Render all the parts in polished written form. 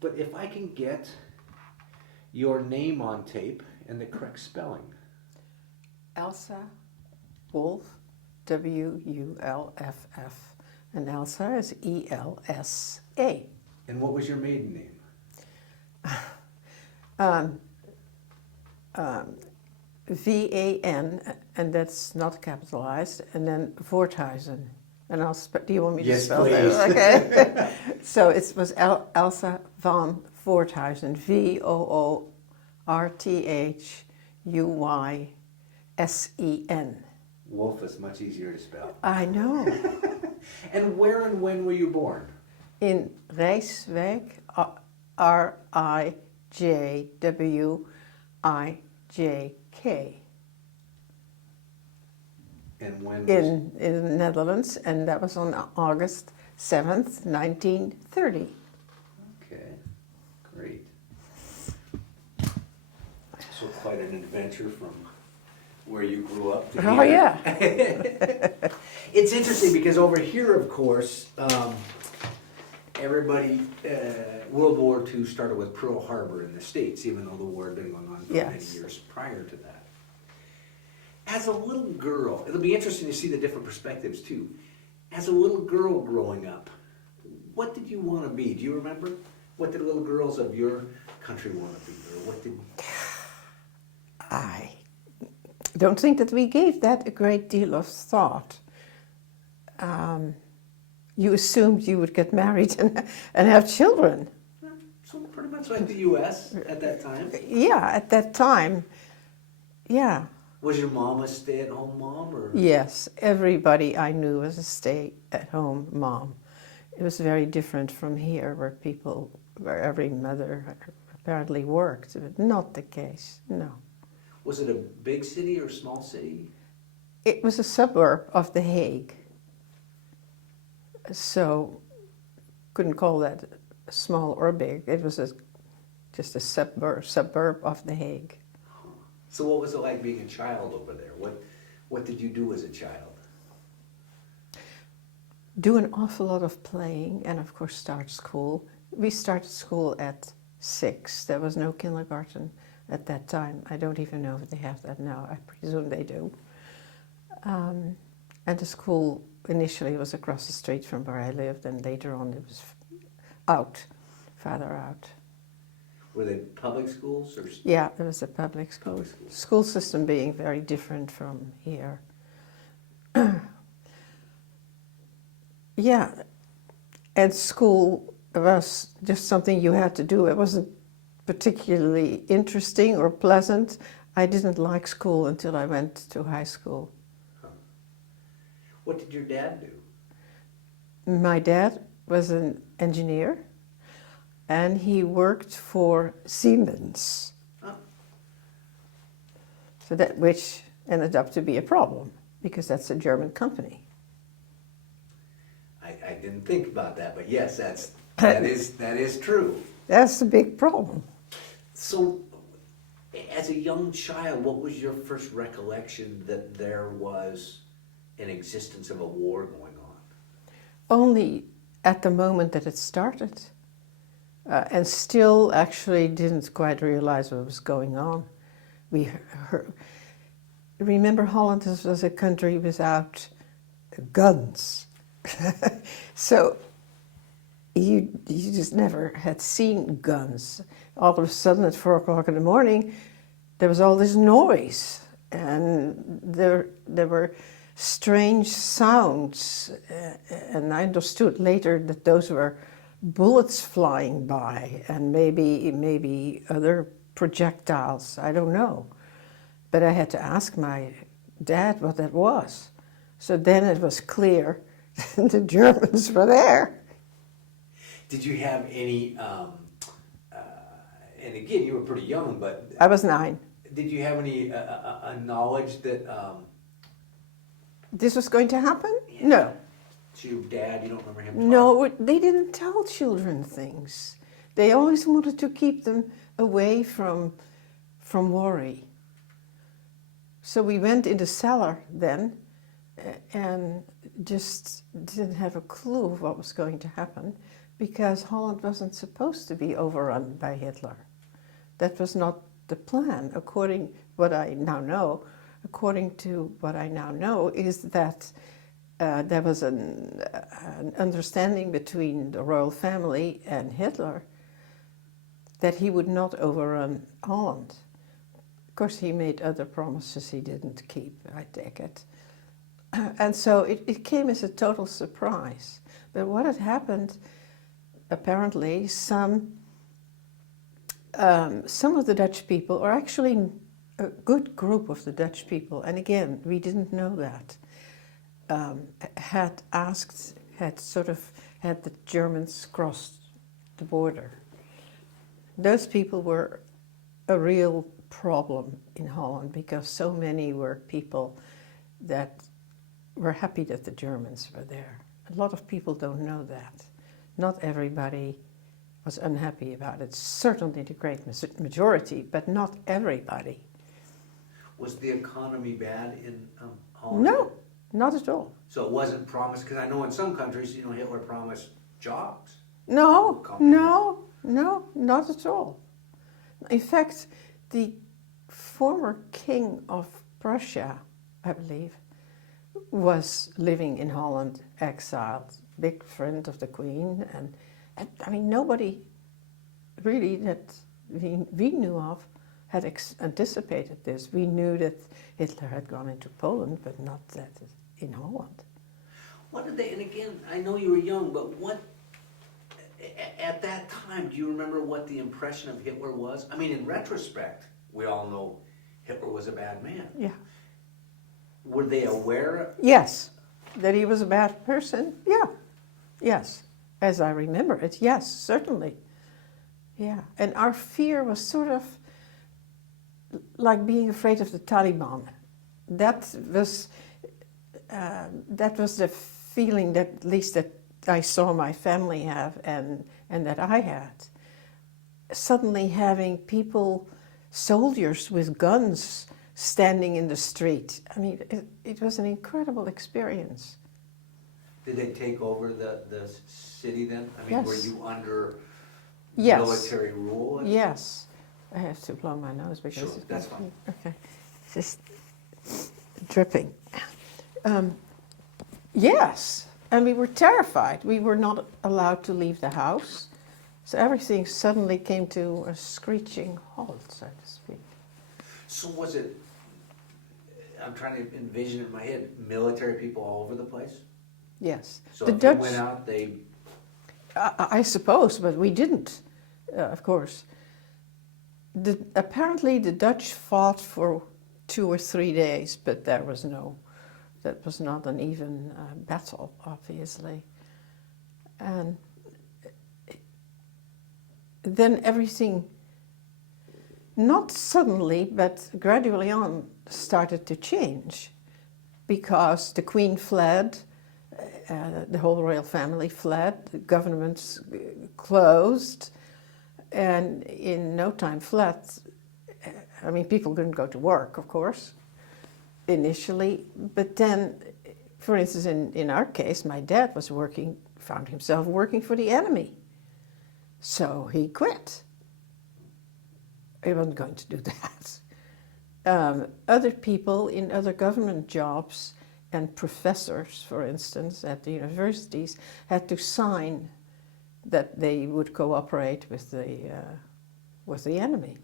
But if I can get your name on tape and the correct spelling. Elsa Wulff, W-U-L-F-F. And Elsa is E-L-S-A. And what was your maiden name? V-A-N, and that's not capitalized, and then Voorthuizen. And do you want me to spell that? Yes, please. Okay. So it was Elsa van Voorthuizen, V-O-O-R-T-H-U-Y-S-E-N. Wulff is much easier to spell. I know. And where and when were you born? In Rijswijk, R-I-J-W-I-J-K. And when In the Netherlands, and that was on August 7th, 1930. Okay, great. So quite an adventure from where you grew up to Oh, here. yeah. It's interesting because over here, of course, everybody, World War II started with Pearl Harbor in the States, even though the war had been going on for many years prior to that. As a little girl, it'll be interesting to see the different perspectives too. As a little girl growing up, what did you want to be? Do you remember? What did little girls of your country want to be? Or what did... I don't think that we gave that a great deal of thought. You assumed you would get married and have children. So pretty much like the U.S. at that time? Yeah, at that time, yeah. Was your mom a stay-at-home mom? Or? Yes, everybody I knew was a stay-at-home mom. It was very different from here, where every mother apparently worked. But not the case, no. Was it a big city or a small city? It was a suburb of The Hague. So, couldn't call that small or big. It was just a suburb of The Hague. So what was it like being a child over there? What did you do as a child? Do an awful lot of playing and of course start school. We started school at 6. There was no kindergarten at that time. I don't even know if they have that now. I presume they do. And the school initially was across the street from where I lived, and later on it was farther out. Were they public schools? Or... Yeah, it was a public school. School system being very different from here. Yeah, and school was just something you had to do. It wasn't particularly interesting or pleasant. I didn't like school until I went to high school. What did your dad do? My dad was an engineer, and he worked for Siemens. Oh. So which ended up to be a problem, because that's a German company. I didn't think about that, but yes, that is true. That's a big problem. So, as a young child, what was your first recollection that there was an existence of a war going on? Only at the moment that it started, and still actually didn't quite realize what was going on. Remember, Holland was a country without guns. So you just never had seen guns. All of a sudden at 4 o'clock in the morning, there was all this noise, and there were strange sounds, and I understood later that those were bullets flying by, and maybe other projectiles, I don't know. But I had to ask my dad what that was. So then it was clear the Germans were there. Did you have any, and again, you were pretty young, but... I was 9. Did you have any knowledge that... This was going to happen? Yeah. No. To your dad, you don't remember him talking? No, they didn't tell children things. They always wanted to keep them away from worry. So we went in the cellar then, and just didn't have a clue of what was going to happen. because Holland wasn't supposed to be overrun by Hitler. That was not the plan, according to what I now know. According to what I now know is that there was an understanding between the royal family and Hitler that he would not overrun Holland. Of course, he made other promises he didn't keep, I take it. And so it came as a total surprise. But what had happened, apparently, some of the Dutch people, or actually a good group of the Dutch people, and again, we didn't know that, had the Germans cross the border. Those people were a real problem in Holland because so many were people that were happy that the Germans were there. A lot of people don't know that. Not everybody was unhappy about it. Certainly the great majority, but not everybody. Was the economy bad in Holland? No, not at all. So it wasn't promised, because I know in some countries, Hitler promised jobs. No, not at all. In fact, the former king of Prussia, I believe, was living in Holland, exiled, big friend of the Queen, and I mean, nobody really that we knew of had anticipated this. We knew that Hitler had gone into Poland, but not that in Holland. What did they, and again, I know you were young, but what, at that time, do you remember what the impression of Hitler was? I mean, in retrospect, we all know Hitler was a bad man. Yeah. Were they aware? Yes. That he was a bad person? Yeah. Yes. As I remember it, yes, certainly. Yeah. And our fear was sort of like being afraid of the Taliban. That was the feeling that at least that I saw my family have and that I had. Suddenly having people, soldiers with guns standing in the street. I mean, it was an incredible experience. Did they take over the city then? I mean, Yes. were you under Yes. military rule? Yes. I have to blow my nose because Sure, it's that's fine. Okay. It's just dripping. Yes. And we were terrified. We were not allowed to leave the house. So everything suddenly came to a screeching halt, so to speak. So was it, I'm trying to envision in my head, military people all over the place? Yes. So The if Dutch, they went out, they... I suppose, but we didn't, of course. Apparently the Dutch fought for 2 or 3 days, but that was not an even battle, obviously. And then everything, not suddenly, but gradually on, started to change because the Queen fled, the whole royal family fled, the governments closed, and in no time fled. I mean, people couldn't go to work, of course, initially, but then, for instance, in our case, my dad was found himself working for the enemy. So he quit. He wasn't going to do that. Other people in other government jobs and professors, for instance, at the universities, had to sign that they would cooperate with the enemy.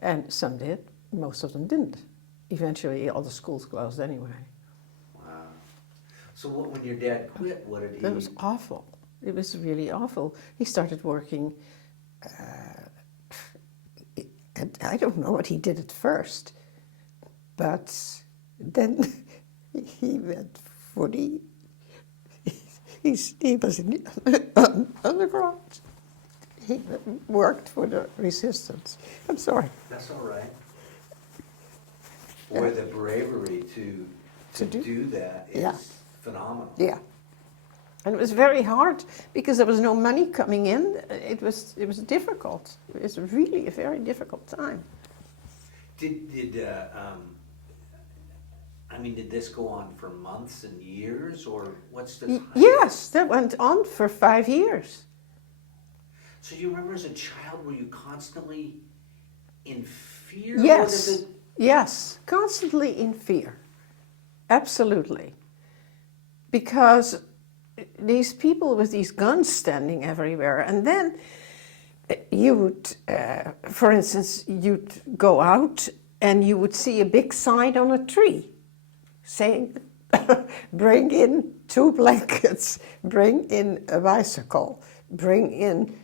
And some did, most of them didn't. Eventually, all the schools closed anyway. Wow. So when your dad quit, what did he... That was awful. It was really awful. He started working, and I don't know what he did at first, but then he went for he was in the underground. He worked for the resistance. I'm sorry. That's all right. Boy, the bravery to do that is phenomenal. Yeah. And it was very hard because there was no money coming in. It was difficult. It was really a very difficult time. Did this go on for months and years, or what's the time? Yes, that went on for 5 years. So do you remember as a child, were you constantly in fear? Yes, yes, constantly in fear. Absolutely. Because these people with these guns standing everywhere, and then you would, for instance, you'd go out and you would see a big sign on a tree saying, bring in 2 blankets, bring in a bicycle, bring in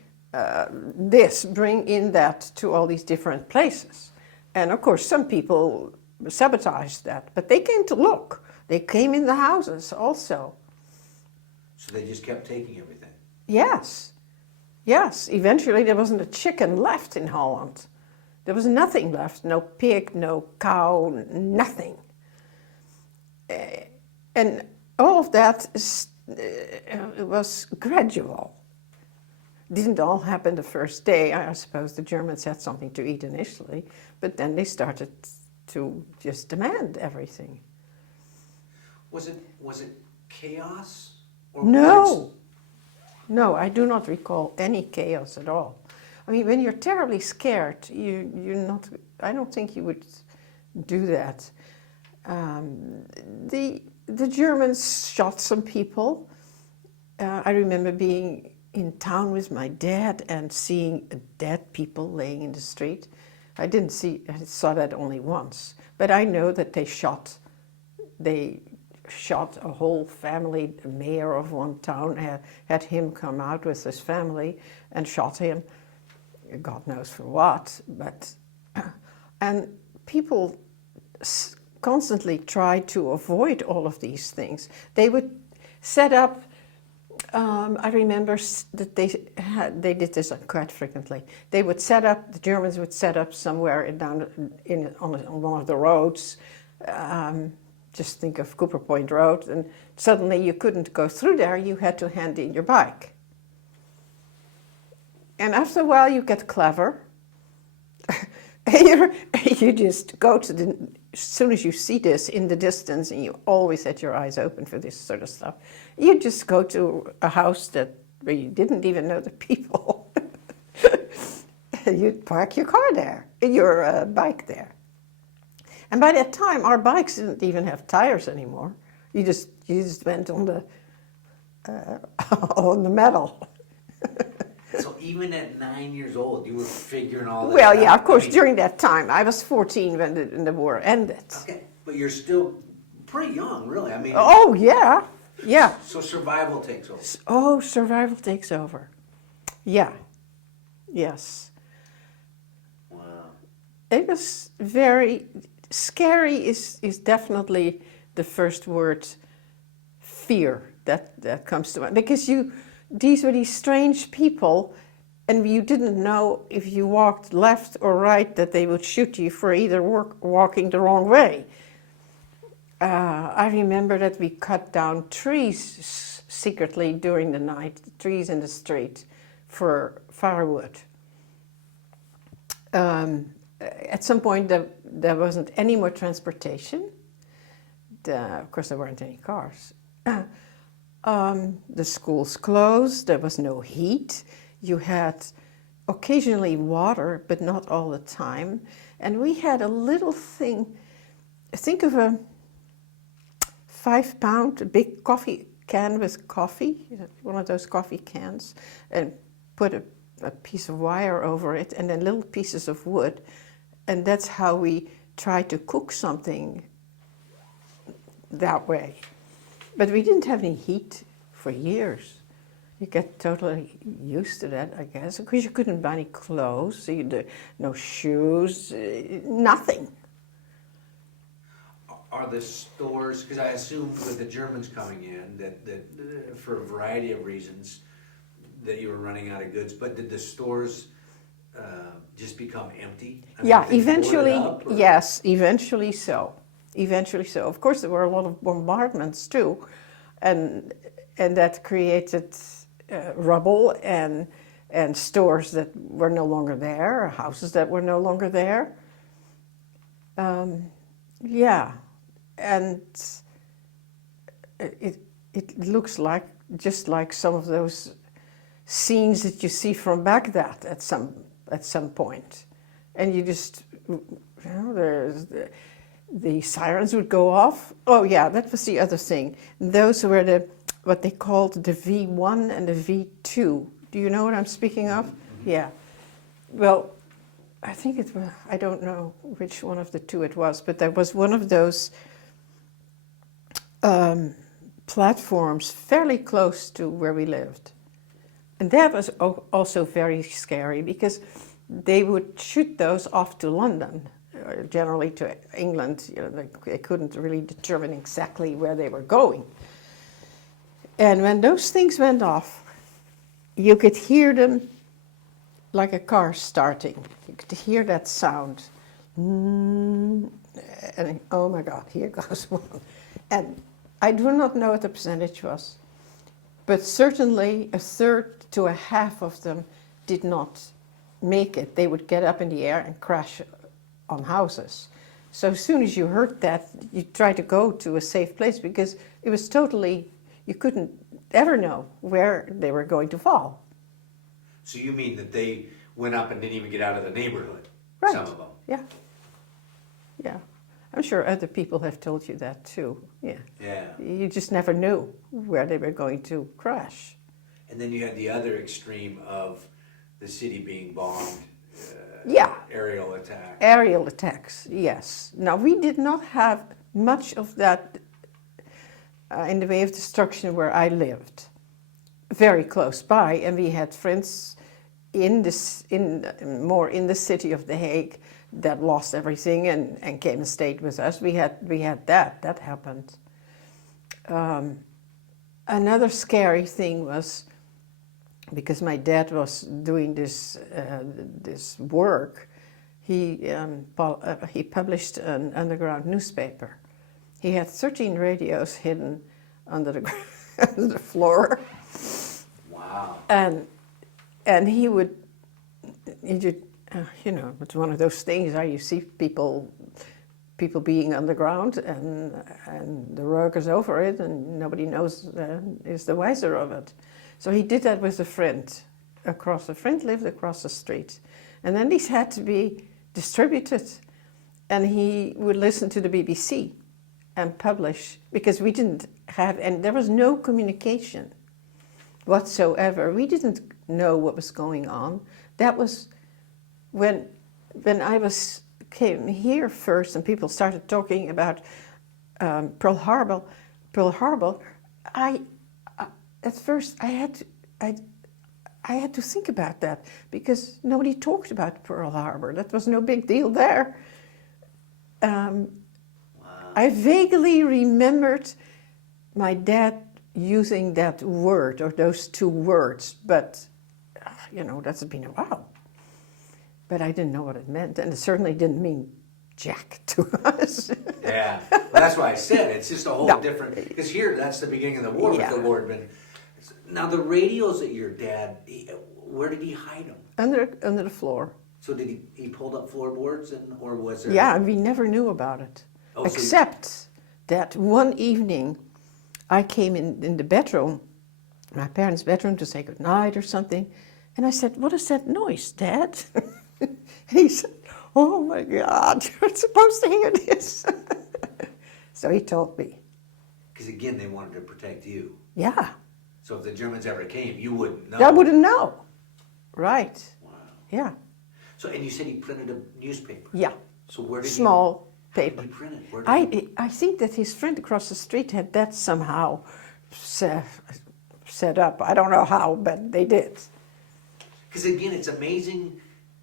this, bring in that, to all these different places. And of course, some people sabotaged that, but they came to look. They came in the houses also. So they just kept taking everything? Yes. Yes. Eventually there wasn't a chicken left in Holland. There was nothing left. No pig, no cow, nothing. And all of that was gradual. Didn't all happen the first day. I suppose the Germans had something to eat initially, but then they started to just demand everything. Was it chaos? Or No. No, I do not recall any chaos at all. I mean, when you're terribly scared, you're not. I don't think you would do that. The Germans shot some people. I remember being in town with my dad and seeing dead people laying in the street. I saw that only once, but I know that they shot a whole family. The mayor of one town had him come out with his family and shot him. God knows for what, but and people constantly tried to avoid all of these things. They would set up. I remember that they did this quite frequently. They would set up. The Germans would set up somewhere on one of the roads. Just think of Cooper Point Road, and suddenly you couldn't go through there. You had to hand in your bike. And after a while, you get clever. You just go to as soon as you see this in the distance, and you always had your eyes open for this sort of stuff, you just go to a house where you didn't even know the people. You'd park your car there, your bike there. And by that time, our bikes didn't even have tires anymore. You just went on the metal. So even at 9 years old, you were figuring all this Well, out? yeah, of course, during that time. I was 14 when the war ended. Okay, but you're still pretty young, really. I mean. Oh, yeah, yeah. So survival takes over. Oh, survival takes over. Yeah, yes. Wow. It was very scary. Is definitely the first word. Fear that comes to mind, because these were these strange people, and you didn't know if you walked left or right that they would shoot you for either walking the wrong way. I remember that we cut down trees secretly during the night, trees in the street, for firewood. At some point there wasn't any more transportation. Of course there weren't any cars. The schools closed, there was no heat. You had occasionally water, but not all the time. And we had a little thing, think of a 5-pound, big coffee can with coffee, one of those coffee cans, and put a piece of wire over it, and then little pieces of wood. And that's how we tried to cook something that way. But we didn't have any heat for years. You get totally used to that, I guess, because you couldn't buy any clothes, no shoes, nothing. Are the stores, because I assume with the Germans coming in, that for a variety of reasons, that you were running out of goods, but did the stores just become empty? I mean, Yeah, things boarded eventually, up, or? yes, eventually so. Eventually so. Of course, there were a lot of bombardments too, and that created rubble and stores that were no longer there, houses that were no longer there. Yeah, and it looks like just like some of those scenes that you see from Baghdad at some point, and you just, there's the sirens would go off. Oh yeah, that was the other thing. Those were what they called the V1 and the V2. Do you know what I'm speaking of? Mm-hmm. Yeah. Well, I think it was, I don't know which one of the two it was, but there was one of those platforms fairly close to where we lived. And that was also very scary because they would shoot those off to London, generally to England. They couldn't really determine exactly where they were going. And when those things went off, you could hear them like a car starting. You could hear that sound. And oh my God, here goes one. And I do not know what the percentage was, but certainly a third to a half of them did not make it. They would get up in the air and crash on houses. So as soon as you heard that, you tried to go to a safe place because it was totally, you couldn't ever know where they were going to fall. So you mean that they went up and didn't even get out of the neighborhood? Right. Some of them. Yeah. Yeah. I'm sure other people have told you that too. Yeah. Yeah. You just never knew where they were going to crash. And then you had the other extreme of the city being bombed. Yeah. Aerial attack. Aerial attacks, yes. Now, we did not have much of that in the way of destruction where I lived. Very close by, and we had friends more in the city of The Hague that lost everything and came and stayed with us. We had that happened. Another scary thing was, because my dad was doing this work, he published an underground newspaper. He had 13 radios hidden under the floor. Wow. And he would, it's one of those things where you see people being underground and the rug is over it and nobody knows is the wiser of it. So he did that with a friend. A friend lived across the street. And then these had to be distributed. And he would listen to the BBC and publish, because we didn't have, and there was no communication whatsoever. We didn't know what was going on. That was when I came here first and people started talking about Pearl Harbor. At first, I had to think about that because nobody talked about Pearl Harbor. That was no big deal there. Wow. I vaguely remembered my dad using that word or those two words, but that's been a while. But I didn't know what it meant, and it certainly didn't mean jack to us. Yeah, well, that's why I said it's just a whole different. Because here, that's the beginning of the war. Yeah. With the war had been. Now the radios that your dad, where did he hide them? Under the floor. So did he pulled up floorboards or was there? Yeah, we never knew about it, except that one evening, I came in the bedroom, my parents' bedroom, to say goodnight or something, and I said, "What is that noise, Dad?" And he said, "Oh my God, you're supposed to hear this." So he told me. Because again, they wanted to protect you. Yeah. So if the Germans ever came, you wouldn't know. I wouldn't know. Right. Wow. Yeah. So, and you said he printed a newspaper. Yeah. So where did Small paper. How did he print it? Where did I think that his friend across the street had that somehow set up. I don't know how, but they did. Because again, it's amazing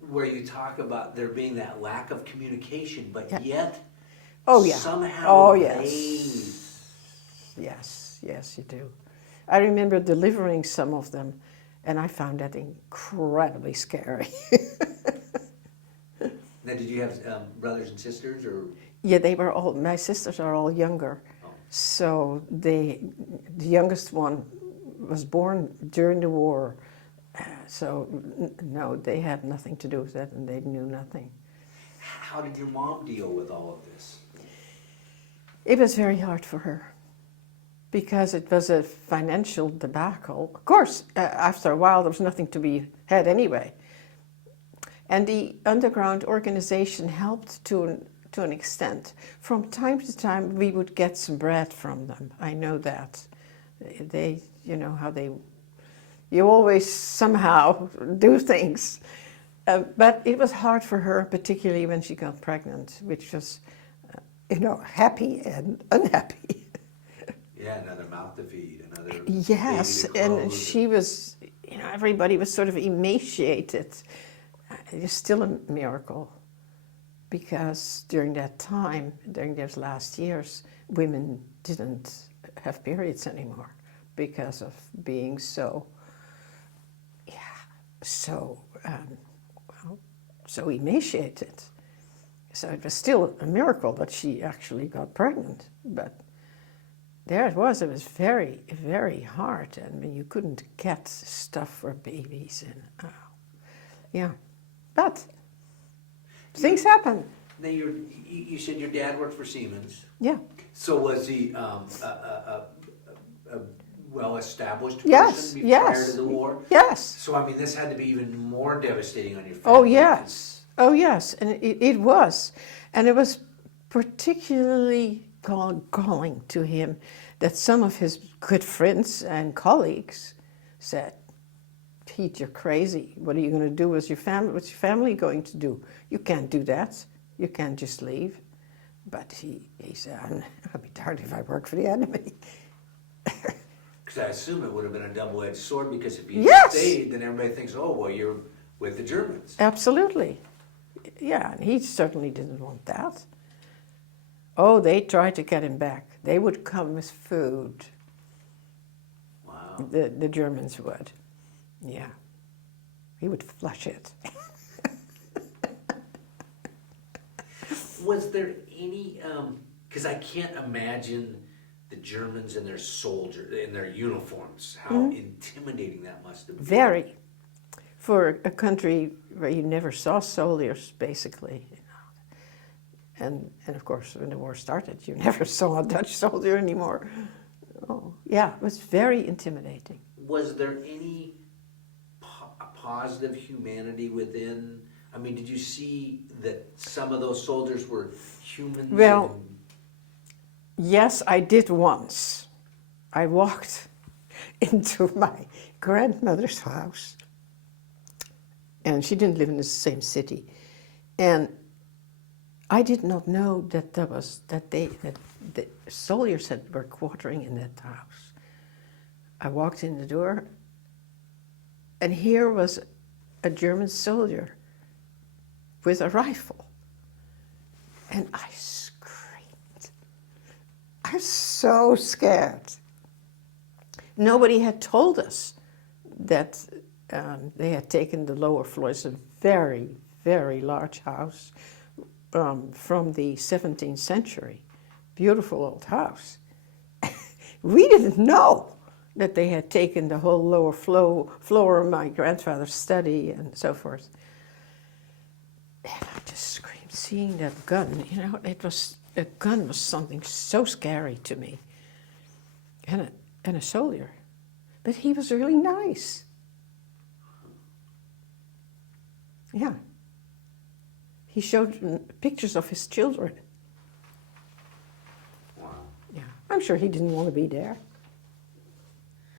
where you talk about there being that lack of communication, but yet somehow Yes, you do. I remember delivering some of them, and I found that incredibly scary. Now, did you have brothers and sisters, or? Yeah, my sisters are all younger. Oh. So the youngest one was born during the war. So no, they had nothing to do with that, and they knew nothing. How did your mom deal with all of this? It was very hard for her, because it was a financial debacle. Of course, after a while, there was nothing to be had anyway. And the underground organization helped to an extent. From time to time, we would get some bread from them. I know that. They, you know, how they, you always somehow do things. But it was hard for her, particularly when she got pregnant, which was, you know, happy and unhappy. Yeah, another mouth to feed, another Yes, baby to and clothe. she was, you know, everybody was sort of emaciated. It's still a miracle, because during that time, during those last years, women didn't have periods anymore because of being so, so emaciated. So it was still a miracle that she actually got pregnant. But there it was very, very hard. I mean, you couldn't get stuff for babies. And, yeah. But things happen. Now, you said your dad worked for Siemens. Yeah. So was he a well-established person Yes, prior yes. to the war? Yes. So, I mean, this had to be even more devastating on your family. Oh, yes. Oh, yes. And it was. And it was particularly galling to him that some of his good friends and colleagues said, Pete, you're crazy. What are you going to do with your family? What's your family going to do? You can't do that. You can't just leave. But he said, I'll be darned if I work for the enemy. Because I assume it would have been a double-edged sword, because if you Yes. stayed, then everybody thinks, oh, well, you're with the Germans. Absolutely. Yeah, and he certainly didn't want that. Oh, they tried to get him back. They would come with food. Wow. The Germans would. Yeah. He would flush it. Was there any, because I can't imagine the Germans and their soldiers, in their uniforms, how intimidating that must have been. Very. For a country where you never saw soldiers, basically. You know. And of course, when the war started, you never saw a Dutch soldier anymore. Oh, yeah, it was very intimidating. Was there any positive humanity within? I mean, did you see that some of those soldiers were humans? Well, yes, I did once. I walked into my grandmother's house, and she didn't live in the same city, and I did not know that the soldiers were quartering in that house. I walked in the door, and here was a German soldier with a rifle, and I screamed. I was so scared. Nobody had told us that they had taken the lower floor. It's a very, very large house from the 17th century. Beautiful old house. We didn't know that they had taken the whole lower floor of my grandfather's study and so forth. And I just screamed, seeing that gun. You know, a gun was something so scary to me. And a soldier. But he was really nice. Yeah. He showed pictures of his children. Wow. Yeah. I'm sure he didn't want to be there.